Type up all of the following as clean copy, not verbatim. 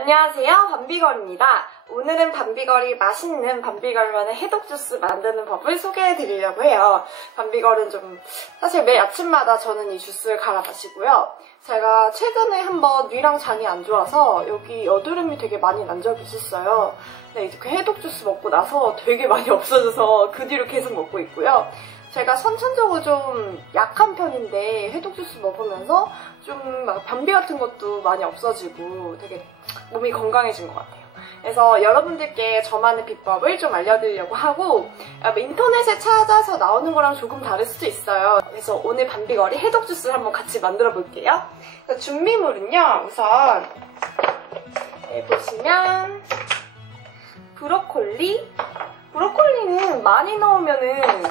안녕하세요, 밤비걸입니다. 오늘은 밤비걸이 맛있는 밤비걸만의 해독 주스 만드는 법을 소개해드리려고 해요. 밤비걸은 사실 매일 아침마다 저는 이 주스를 갈아 마시고요. 제가 최근에 한번 뇌랑 장이 안 좋아서 여기 여드름이 되게 많이 난 적이 있었어요. 근데 이제 그 해독 주스 먹고 나서 되게 많이 없어져서 그 뒤로 계속 먹고 있고요. 제가 선천적으로 좀 약한 편인데 해독 주스 먹으면서 좀 막 변비 같은 것도 많이 없어지고 되게 몸이 건강해진 것 같아요. 그래서 여러분들께 저만의 비법을 좀 알려드리려고 하고 인터넷에 찾아서 나오는 거랑 조금 다를 수도 있어요. 그래서 오늘 밤비걸이 해독 주스를 한번 같이 만들어 볼게요. 준비물은요, 우선 보시면 브로콜리는 많이 넣으면은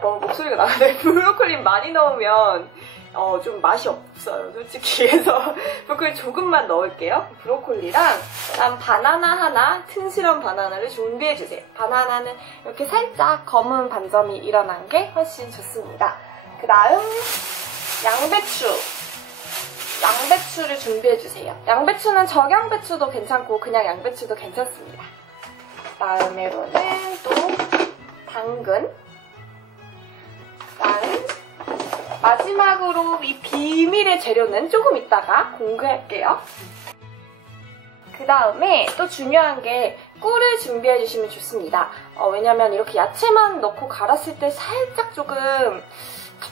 목소리가 나가네. 브로콜리 많이 넣으면 좀 맛이 없어요, 솔직히. 그래서 브로콜리 조금만 넣을게요. 브로콜리랑 그다음 바나나 하나, 튼실한 바나나를 준비해주세요. 바나나는 이렇게 살짝 검은 반점이 일어난 게 훨씬 좋습니다. 그 다음 양배추를 준비해주세요. 양배추는 적양배추도 괜찮고 그냥 양배추도 괜찮습니다. 다음에로는 또 당근, 마지막으로 이 비밀의 재료는 조금 이따가 공개할게요. 그 다음에 또 중요한 게 꿀을 준비해주시면 좋습니다. 왜냐면 이렇게 야채만 넣고 갈았을 때 살짝 조금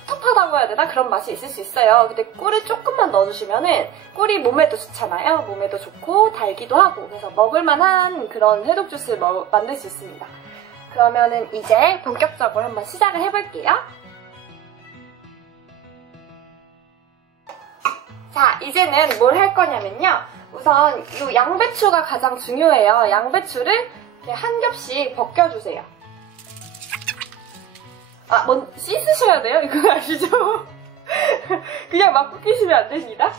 텁텁하다고 해야 되나? 그런 맛이 있을 수 있어요. 근데 꿀을 조금만 넣어주시면은 꿀이 몸에도 좋잖아요. 몸에도 좋고 달기도 하고, 그래서 먹을만한 그런 해독 주스를 만들 수 있습니다. 그러면은 이제 본격적으로 한번 시작을 해볼게요. 자, 이제는 뭘 할 거냐면요. 우선 이 양배추가 가장 중요해요. 양배추를 이렇게 한 겹씩 벗겨주세요. 씻으셔야 돼요? 이거 아시죠? 그냥 막 벗기시면 안 됩니다.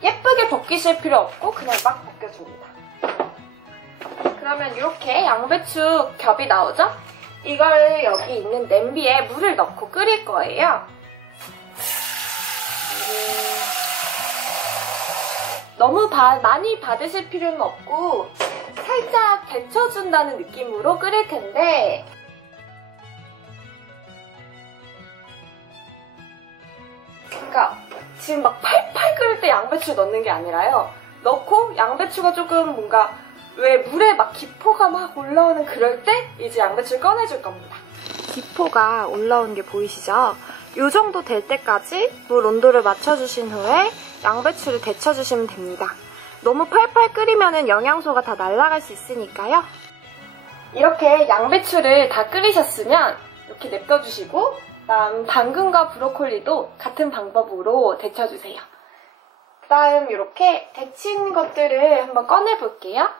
예쁘게 벗기실 필요 없고 그냥 막 벗겨줍니다. 그러면 이렇게 양배추 겹이 나오죠? 이걸 여기 있는 냄비에 물을 넣고 끓일 거예요. 너무 많이 받으실 필요는 없고 살짝 데쳐준다는 느낌으로 끓일 텐데, 그러니까 지금 막 팔팔 끓일 때 양배추 넣는 게 아니라요. 넣고 양배추가 조금 뭔가 왜 물에 막 기포가 막 올라오는 그럴 때 이제 양배추를 꺼내줄 겁니다. 기포가 올라오는 게 보이시죠? 이 정도 될 때까지 물 온도를 맞춰주신 후에 양배추를 데쳐주시면 됩니다. 너무 팔팔 끓이면 영양소가 다 날아갈 수 있으니까요. 이렇게 양배추를 다 끓이셨으면 이렇게 냅둬주시고, 그다음 당근과 브로콜리도 같은 방법으로 데쳐주세요. 그다음 이렇게 데친 것들을 한번 꺼내볼게요.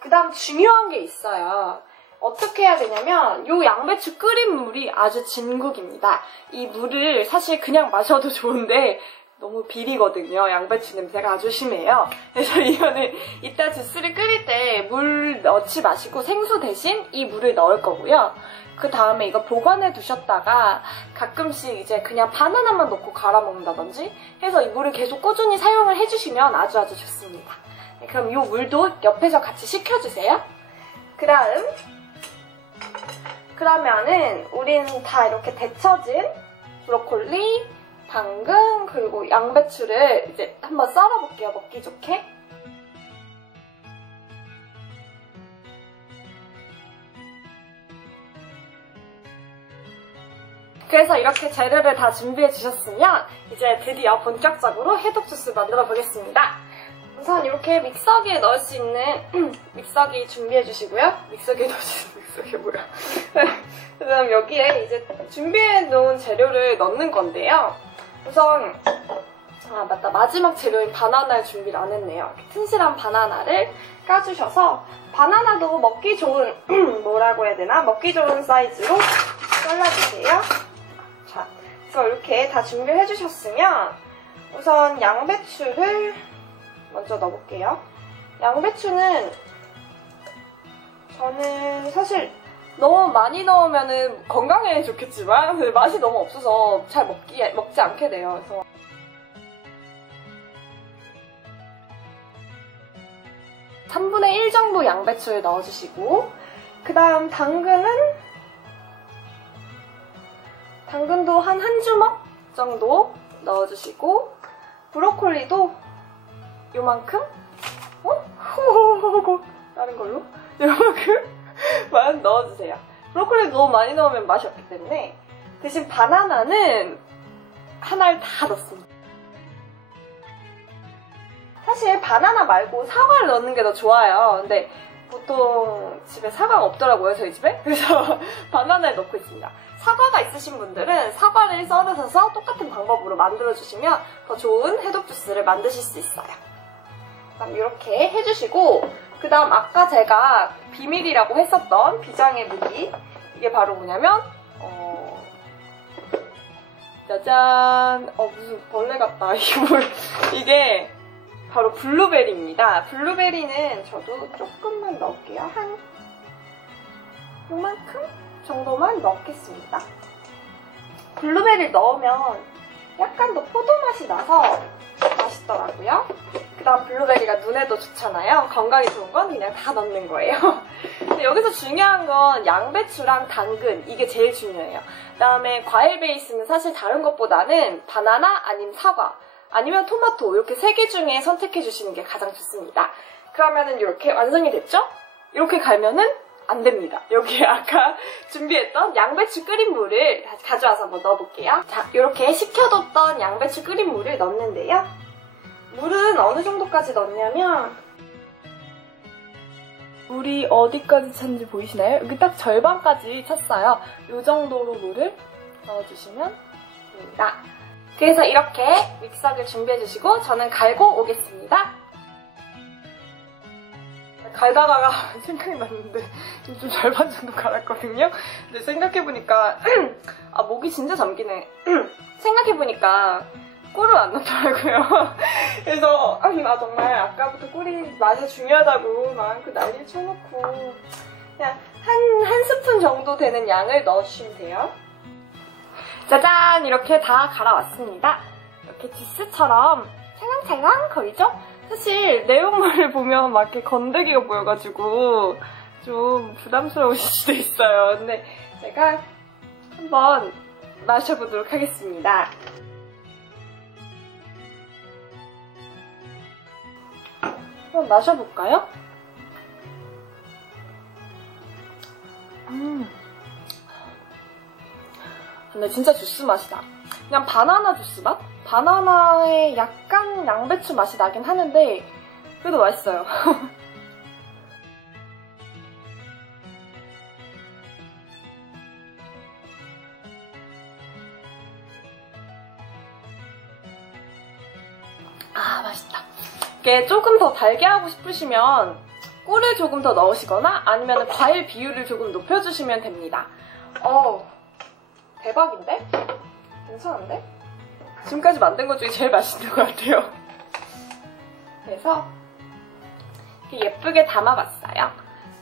그다음 중요한 게 있어요. 어떻게 해야 되냐면 이 양배추 끓인 물이 아주 진국입니다. 이 물을 사실 그냥 마셔도 좋은데 너무 비리거든요. 양배추 냄새가 아주 심해요. 그래서 이거는 이따 주스를 끓일 때 물 넣지 마시고 생수 대신 이 물을 넣을 거고요. 그 다음에 이거 보관해 두셨다가 가끔씩 이제 그냥 바나나만 넣고 갈아 먹는다든지 해서 이 물을 계속 꾸준히 사용을 해주시면 아주 좋습니다. 그럼 이 물도 옆에서 같이 식혀주세요. 그러면은 우리는 다 이렇게 데쳐진 브로콜리, 당근, 그리고 양배추를 이제 한번 썰어볼게요, 먹기 좋게. 그래서 이렇게 재료를 다 준비해 주셨으면 이제 드디어 본격적으로 해독 주스 만들어 보겠습니다. 우선 이렇게 믹서기에 넣을 수 있는 믹서기 준비해 주시고요. 믹서기에 넣을 수 있는 믹서기 뭐야. 그 다음 여기에 이제 준비해 놓은 재료를 넣는 건데요. 우선 맞다, 마지막 재료인 바나나를 준비를 안 했네요. 이렇게 튼실한 바나나를 까주셔서, 바나나도 먹기 좋은 뭐라고 해야 되나? 먹기 좋은 사이즈로 잘라주세요. 자, 그래서 이렇게 다 준비해 주셨으면 우선 양배추를 먼저 넣어볼게요. 양배추는 저는 사실 너무 많이 넣으면 건강에 좋겠지만 맛이 너무 없어서 잘 먹지 않게 돼요. 그래서 3분의 1 정도 양배추를 넣어주시고, 그 다음 당근도 한 주먹 정도 넣어주시고, 브로콜리도 요만큼? 호호호호 다른 걸로? 요만큼만 넣어주세요. 브로콜리 너무 많이 넣으면 맛이 없기 때문에 대신 바나나는 하나를 다 넣습니다. 사실 바나나 말고 사과를 넣는 게 더 좋아요. 근데 보통 집에 사과가 없더라고요, 저희 집에. 그래서 바나나를 넣고 있습니다. 사과가 있으신 분들은 사과를 썰어서 똑같은 방법으로 만들어주시면 더 좋은 해독 주스를 만드실 수 있어요. 그럼 이렇게 해주시고, 그 다음 아까 제가 비밀이라고 했었던 비장의 무기, 이게 바로 뭐냐면 짜잔, 무슨 벌레 같다. 이게 바로 블루베리입니다. 블루베리는 저도 조금만 넣을게요. 한 요만큼 정도만 넣겠습니다. 블루베리를 넣으면 약간 더 포도 맛이 나서 맛있더라고요. 그 다음 블루베리가 눈에도 좋잖아요. 건강에 좋은 건 그냥 다 넣는 거예요. 근데 여기서 중요한 건 양배추랑 당근, 이게 제일 중요해요. 그 다음에 과일 베이스는 사실 다른 것보다는 바나나 아니면 사과 아니면 토마토, 이렇게 3개 중에 선택해 주시는 게 가장 좋습니다. 그러면은 이렇게 완성이 됐죠? 이렇게 갈면은 안 됩니다. 여기에 아까 준비했던 양배추 끓인 물을 가져와서 한번 넣어볼게요. 자, 이렇게 식혀뒀던 양배추 끓인 물을 넣는데요. 물은 어느 정도까지 넣냐면, 물이 어디까지 찼는지 보이시나요? 여기 딱 절반까지 찼어요. 이 정도로 물을 넣어주시면 됩니다. 그래서 이렇게 믹서기를 준비해주시고 저는 갈고 오겠습니다. 갈다가 생각이 났는데 좀 절반 정도 갈았거든요. 근데 생각해보니까 목이 진짜 잠기네. 생각해보니까 꿀을 안 넣더라고요. 그래서 나 정말 아까부터 꿀이 맛이 중요하다고 막 그 난리를 쳐놓고 그냥 한 스푼 정도 되는 양을 넣어주시면 돼요. 짜잔! 이렇게 다 갈아왔습니다. 이렇게 지스처럼 찰랑찰랑 거리죠? 사실 내용물을 보면 막 이렇게 건더기가 보여가지고 좀 부담스러우실 수도 있어요. 근데 제가 한번 마셔보도록 하겠습니다. 한번 마셔볼까요? 근데 진짜 주스 맛이다. 그냥 바나나 주스 맛? 바나나에 약간 양배추 맛이 나긴 하는데 그래도 맛있어요. 맛있다. 이게 조금 더 달게 하고 싶으시면 꿀을 조금 더 넣으시거나 아니면 과일 비율을 조금 높여주시면 됩니다. 대박인데? 괜찮은데? 지금까지 만든 것 중에 제일 맛있는 것 같아요. 그래서 이렇게 예쁘게 담아봤어요.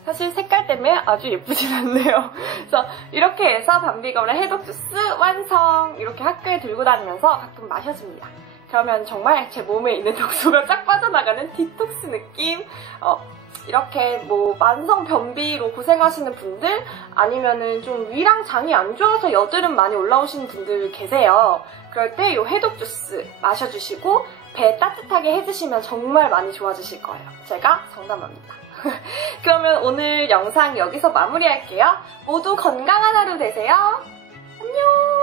사실 색깔 때문에 아주 예쁘진 않네요. 그래서 이렇게 해서 밤비걸의 해독 주스 완성! 이렇게 학교에 들고 다니면서 가끔 마셔줍니다. 그러면 정말 제 몸에 있는 독소가 쫙 빠져나가는 디톡스 느낌? 이렇게 뭐 만성 변비로 고생하시는 분들 아니면은 좀 위랑 장이 안 좋아서 여드름 많이 올라오시는 분들 계세요. 그럴 때 이 해독 주스 마셔주시고 배 따뜻하게 해주시면 정말 많이 좋아지실 거예요. 제가 장담합니다. 그러면 오늘 영상 여기서 마무리할게요. 모두 건강한 하루 되세요. 안녕!